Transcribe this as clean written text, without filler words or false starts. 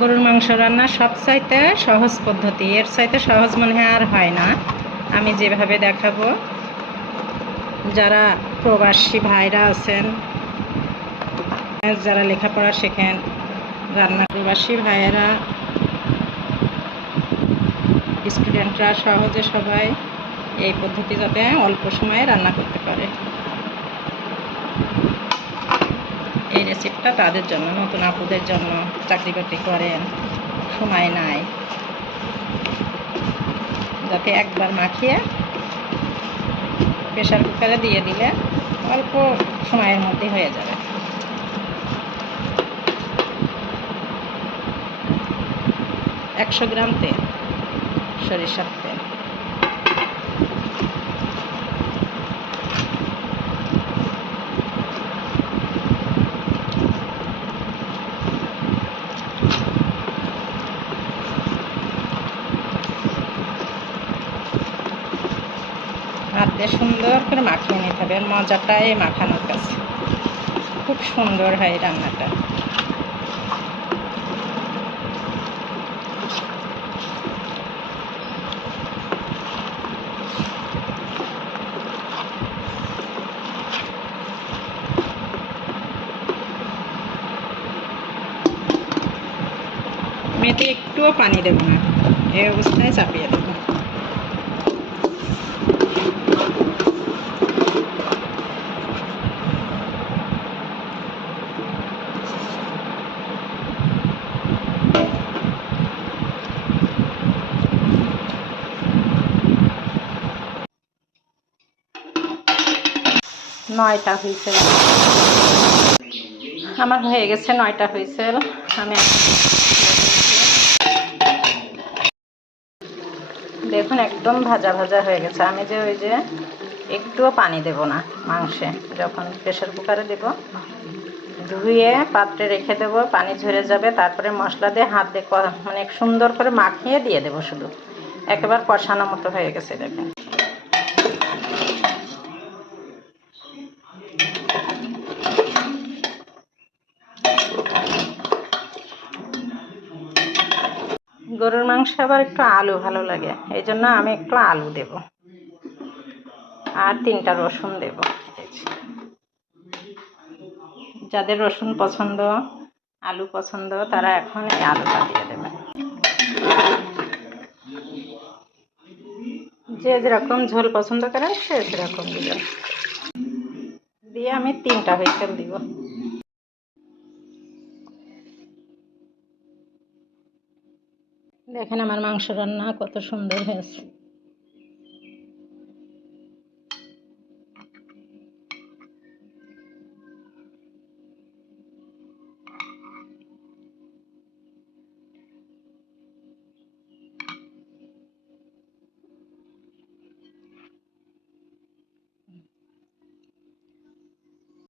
গরুর মাংস রান্না সবচাইতে সহজ পদ্ধতি, এর চাইতে সহজ মনে হয় আর হয় না। আমি যেভাবে দেখাবো, যারা প্রবাসী ভাইরা আছেন, যারা লেখাপড়া শেখেন, রান্না প্রবাসী ভাইয়েরা, স্টুডেন্টরা সহজে সবাই এই পদ্ধতি যাতে অল্প সময়ে রান্না করতে পারে, এই রেসিপিটা তাদের জন্য, নতুন আপুদের জন্য, চাকরি বাকরি করেন, সময় নাই, যাতে একবার মাখিয়ে প্রেশার কুকারে দিয়ে দিলে অল্প সময়ের মধ্যে হয়ে যাবে। একশো গ্রাম তেল, সরিষার তেল, হাত দিয়ে সুন্দর করে মাখিয়ে নিতে হবে। মজাটাই মাখানোর কাছে, খুব সুন্দর হয় রান্নাটা। মেয়েতে একটুও পানি দেবো না, এই অবস্থায় চাপিয়ে দেবো। নয়টা হুইসেল আমার হয়ে গেছে, 9টা হুইসেল। আমি দেখুন একদম ভাজা ভাজা হয়ে গেছে। আমি যে ওই যে একটুও পানি দেব না মাংসে, যখন প্রেশার কুকারে দেব ধুয়ে পাত্রে রেখে দেবো, পানি ঝরে যাবে, তারপরে মশলা দিয়ে হাত দিয়ে মানে সুন্দর করে মাখিয়ে দিয়ে দেবো, শুধু একেবারে কষানো মতো হয়ে গেছে। দেখেন গরুর মাংসে আবার একটু আলু ভালো লাগে, এই জন্য আমি একটু আলু দেব আর 3টা রসুন দেব। যাদের রসুন পছন্দ, আলু পছন্দ, তারা এখন এই আলুটা দিয়ে দেবে। যে যেরকম ঝোল পছন্দ করেন সে সেরকম দিবেন। দিয়ে আমি 3টা হুইসেল দিব। দেখেন আমার মাংস রান্না কত সুন্দর হয়েছে।